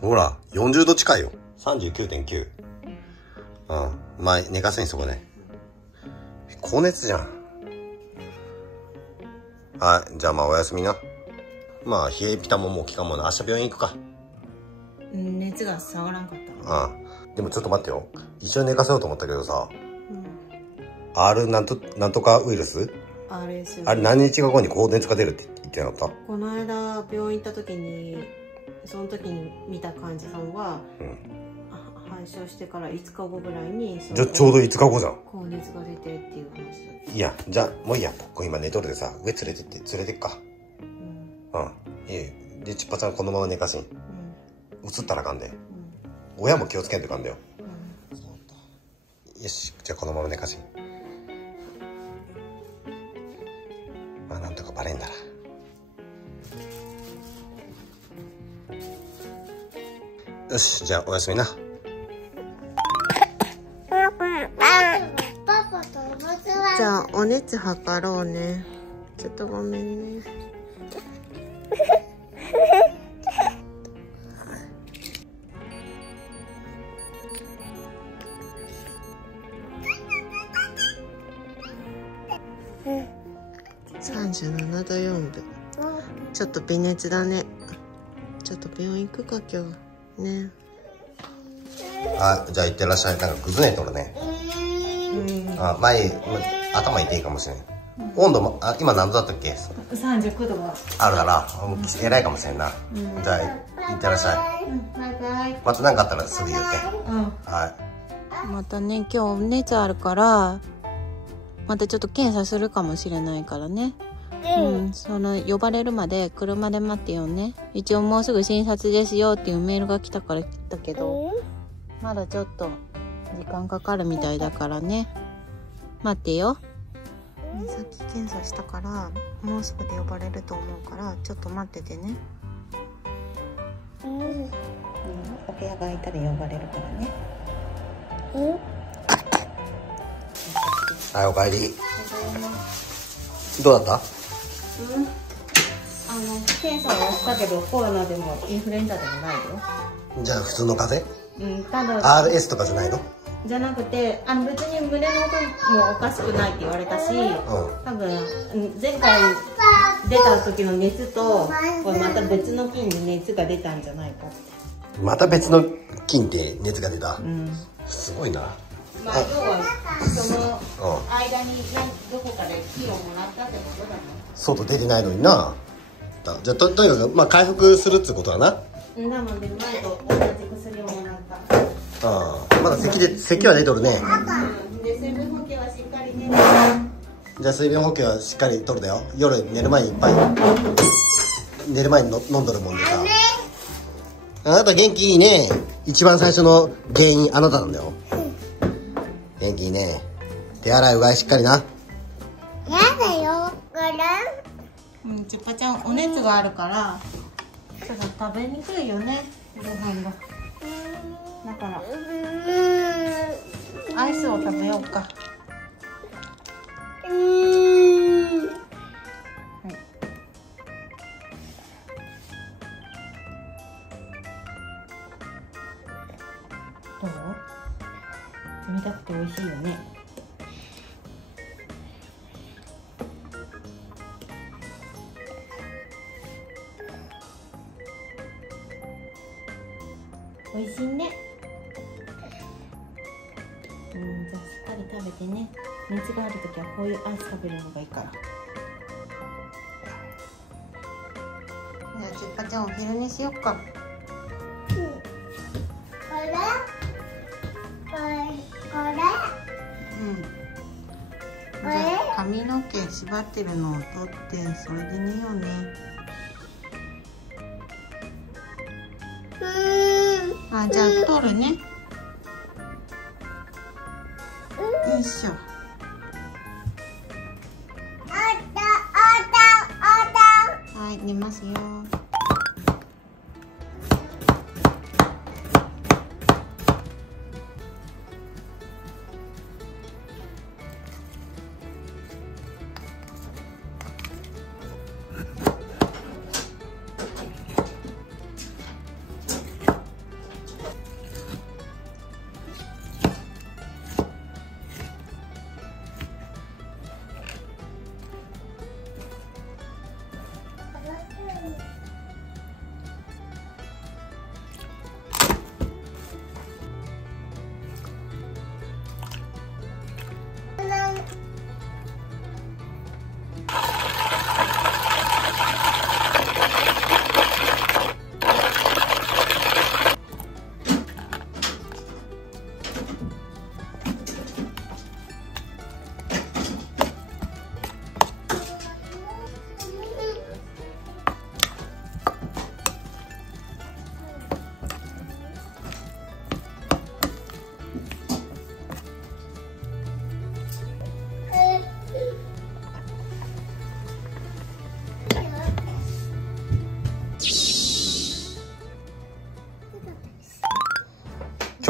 ほら、40度近いよ。39.9。うん。前、寝かせにそこね。高熱じゃん。はい。じゃあまあおやすみな。まあ、冷えピタももう効かんもんな。明日病院行くか。熱が下がらんかった。ああ。でもちょっと待ってよ。一緒に寝かせようと思ったけどさ。R なんとかウイルスRS。あれ何日後に高熱が出るって言ってなかった？この間病院行った時に、その時に見た患者さんは、発症してから5日後ぐらいにじゃちょうど5日後じゃん。高熱が出てっていう話だった。いや、じゃあもういいや。ここ今寝とるでさ、上連れてっか。いいよ。で、ちっぱちゃんこのまま寝かしん。映ったらあかんで。親も気をつけんといかんだよ。よし、じゃあこのまま寝かしん。まあなんとかバレんだら。よし、じゃあおやすみな。じゃあお熱測ろうね。ちょっとごめんね。37度4分。ちょっと微熱だね。ちょっと病院行くか今日ね。あ、じゃあ行ってらっしゃい。なんかぐずねとるね。頭痛いかもしれん。温度も今何度だったっけ？39度があるから、偉いかもしれんな。じゃあ行ってらっしゃい。バイバイ。また何かあったらすぐ言って。はい。またね、今日熱あるからまたちょっと検査するかもしれないからね。その呼ばれるまで車で待ってよね。一応もうすぐ診察ですよっていうメールが来たから来たけど、まだちょっと時間かかるみたいだからね。待ってよ。さっき検査したからもうすぐで呼ばれると思うからちょっと待っててね。お部屋が空いたら呼ばれるからね。はい、おかえり。どうだった？検査はしたけどコロナでもインフルエンザでもないよ。じゃあ普通の風邪？ただ RS とかじゃないの？じゃなくて、別に胸の音もおかしくないって言われたし、多分前回出た時の熱とこれまた別の菌に熱が出たんじゃないかって。また別の菌って熱が出た？すごいな。まあ要はその間にどこかで菌をもらったってことだね。外出てないのにな。じゃあとにかくまあ回復するってことだな。なので前と同じ薬をもらった。まだ咳は出とるね。で水分補給はしっかりね。じゃあ水分補給はしっかりとるだよ。夜寝る前にいっぱい寝る前に飲んどるもんでさ。あなた元気いいね。一番最初の原因あなたなんだよ。元気いいね。手洗いうがいしっかりな。やだよこれ。ちっぱちゃんお熱があるからちょっと食べにくいよね、ご飯が。だからアイスを食べようか。どう？冷たくて美味しいよね。美味しいね。じゃあしっかり食べてね。熱があるときはこういうアイス食べるのがいいから。じゃあちっぱちゃんお昼にしよっか。じゃあ髪の毛縛ってるのを取ってそれで寝ようね。じゃあ取るね。よいしょ。はい、寝ますよ。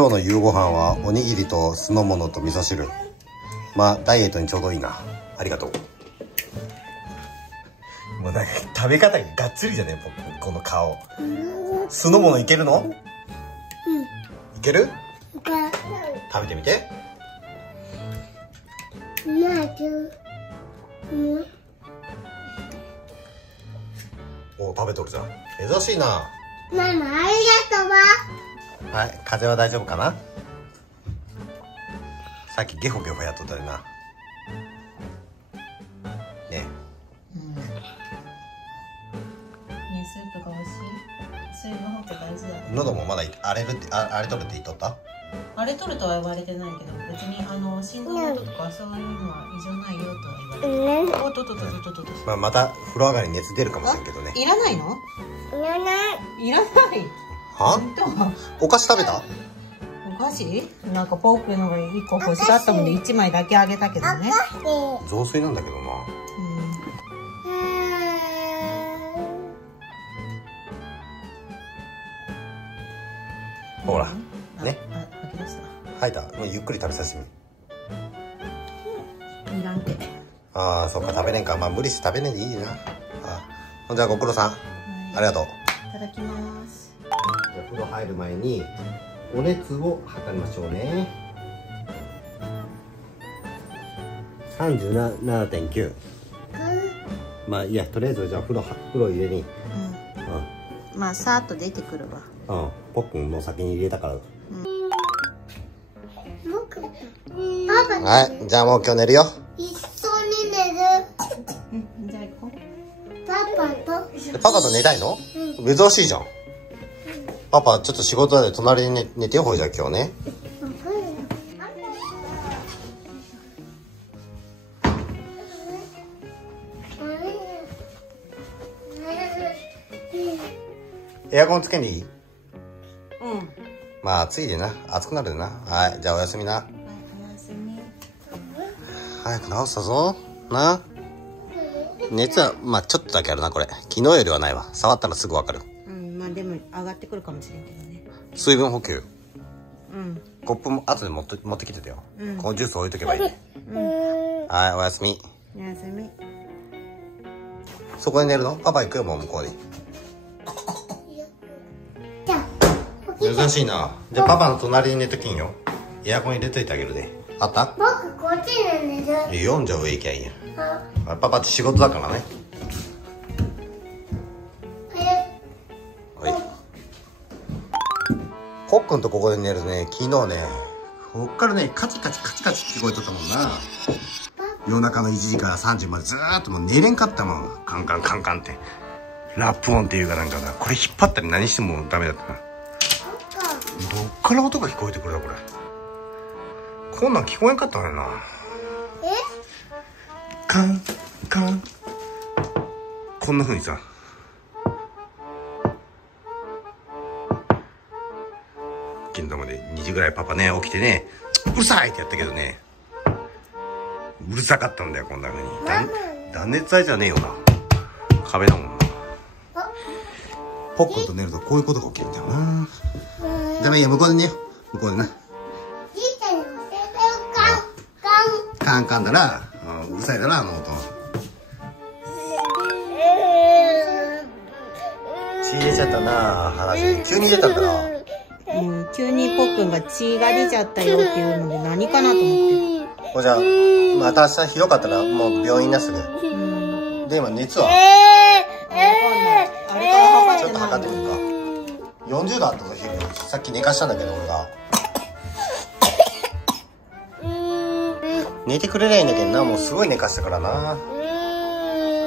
今日の夕ご飯はおにぎりと酢の物と味噌汁。まあダイエットにちょうどいいな。ありがとう。もうなんか食べ方ががっつりじゃねえ、この顔。酢の物いけるの？いける？食べてみて。お、食べとるじゃん。珍しいな。ママ、ありがとうわ。はい、風邪は大丈夫かな？さっきゲホゲホやっとったよな。ね。スープが美味しい。水分補給大事だね。喉もまだ荒れとるって言っとった？荒れとるとは言われてないけど、別に心臓の音とかそういうのは異常ないよとは言われてる。おっとっとっとっとっとっと。まあまた風呂上がりに熱出るかもしれんけどね。いらないの？いらない。いらない。は？お菓子食べた？お菓子？なんかポークのが1個欲しかったもんで1枚だけあげたけどね。雑炊なんだけどな。ほら、ね。吐き出した。吐いた。もうゆっくり食べさせてみ。いらんて。ああ、そっか、食べれんか。まあ無理して食べねんでいいな。ほんじゃご苦労さん、ありがとう。いただきます。じゃあ風呂入る前にお熱を測りましょうね。37.9。まあいいや、とりあえずじゃあ風呂入れに。まあさーっと出てくるわ。ポックンも先に入れたから。はい、じゃあもう今日寝るよ。一緒に寝る。じゃあ行こう。パパと寝たいの？珍しいじゃん。パパちょっと仕事で隣に寝てよ、ほいじゃ今日ね。エアコンつけんでいい？まあ暑いでな、暑くなるでな。はい、じゃあおやすみな。はい、おやすみ。早く治したぞな。熱はまあちょっとだけあるな、これ。昨日よりはないわ。触ったらすぐわかる。まあでも上がってくるかもしれんけどね。水分補給。コップも後で持ってきてたよ。このジュース置いとけばいい。はい、おやすみ。おやすみ。そこで寝るの？パパ行くよ、もう向こうに。珍しいな。じゃあパパの隣に寝ときんよ。エアコン入れといてあげるで。あった？僕こっちに寝る。いいよ、じゃあ上行きゃいいや。パパって仕事だからね。はい。ほっくんとここで寝るね。昨日ね、こっからね、カチカチカチカチ聞こえとったもんな。夜中の1時から3時までずーっともう寝れんかったもん。カンカンカンカンって。ラップ音っていうかなんかな。これ引っ張ったり何してもダメだったな。どっから音が聞こえてくるだこれ。こんなん聞こえんかったのよな。カンカン。こんな風にさ。昨日まで2時ぐらいパパね起きてね、うるさいってやったけどね、うるさかったんだよ、こんな風に。断熱材じゃねえよな、壁だもんな。ポックンと寝るとこういうことが起きるんだよな。じゃあいいや、向こうで寝よう。向こうでな。じいちゃんに教えてよ。カンカン。カンカンだな。うるさいだな、あの音。血出ちゃったな、話。急に出たんだな。急にポッくんが血が出ちゃったよっていうので何かなと思って。じゃあ、また明日ひどかったらもう病院なすぐ。で、今熱はちょっと測ってみるか。40度あったぞ、昼。さっき寝かしたんだけど、俺が。寝てくれないんだけどな、もうすごい寝かしたからな。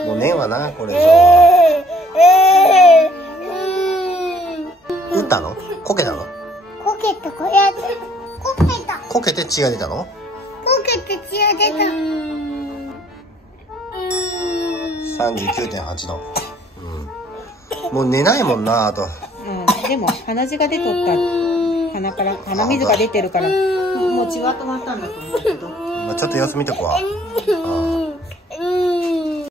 もう寝んわな、これ以上は。打ったの？こけたの？こけた、これ。こけた。こけて血が出たの？こけて血が出た。39.8 度。もう寝ないもんな、あと。でも鼻血が出とった。鼻水が出てるから、もう血は止まったんだと思うけど。ちょっと様子見とくわ。